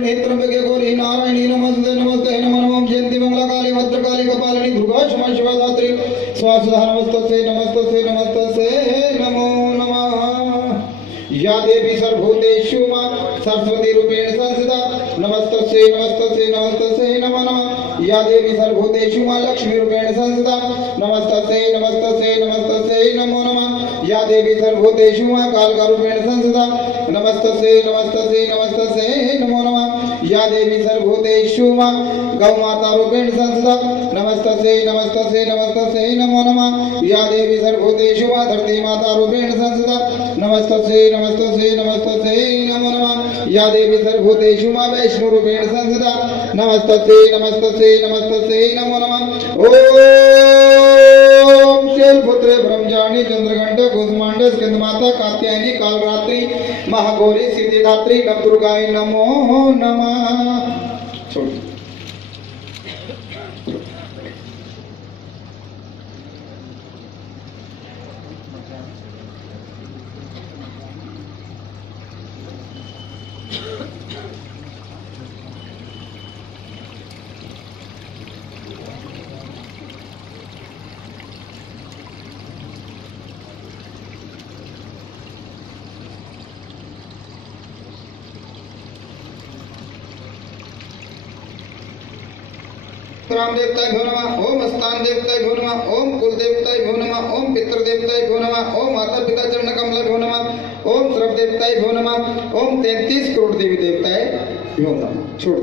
शरण्ये त्र्यंबके गौरी नारायणी नमस्ते नमस्ते नमो नमः जयंती मंगलाकाली भद्रकाली कपालिनी दुर्गा क्षमा शिवा धात्री स्वासुधा नमस्तस्यै नमस्तस्यै नमस्तस्यै नमो नमः। या देवी सर्वभूतेषु मा सरस्वती रूपेण संस्थिता नमस्तस्यै नमस्तस्यै नमस्तस्यै नमो नमः। या देवी सर्वभूतेषु मा लक्ष्मी रूपेण संस्थिता नमस्तस्यै नमस्तस्यै नमस्तस्यै नमो नमः। या देवी सर्वभूतेषु मा कालका रूपेण संस्थिता नमस्तस्यै नमस्तस्यै नमस्तस्यै नमो नमः। या देवी सर्वभूतेषु मा गौमाता रूपेण संस्थिता नमस्तस्यै नमस्तस्यै नमस्तस्यै नमो नमः। या देवी सर्वभूतेषु मा धरती माता रूपेण संस्थिता नमस्तस्यै नमस्तस्यै नमस्तस्यै नमो नमः। या देवी सर्वभूतेषु मा वैष्णो रूपेण संस्थिता नमस्तस्यै नमस्तस्यै नमस्तस्यै नमो नमः। ओम शैलपुत्रे ब्रह्मचारिणी चंद्रघंट कुसुमांड स्कंदमाता कात्यायनी कालरात्रि महागौरी सिद्धिदात्री नवदुर्गाय नमो नमः। छोड़ राम देवताय भो नमः। ओम स्थान देवताय भो नमः। ओम कुल देवताय भो नमः। ओम पितृ देवताय भो नमः। ओम माता पिता चरण कमल भो नमः। ओम सर्व देवताय भो नमः। ओम 33 करोड़ देवी देवताय भो नमः। छोड़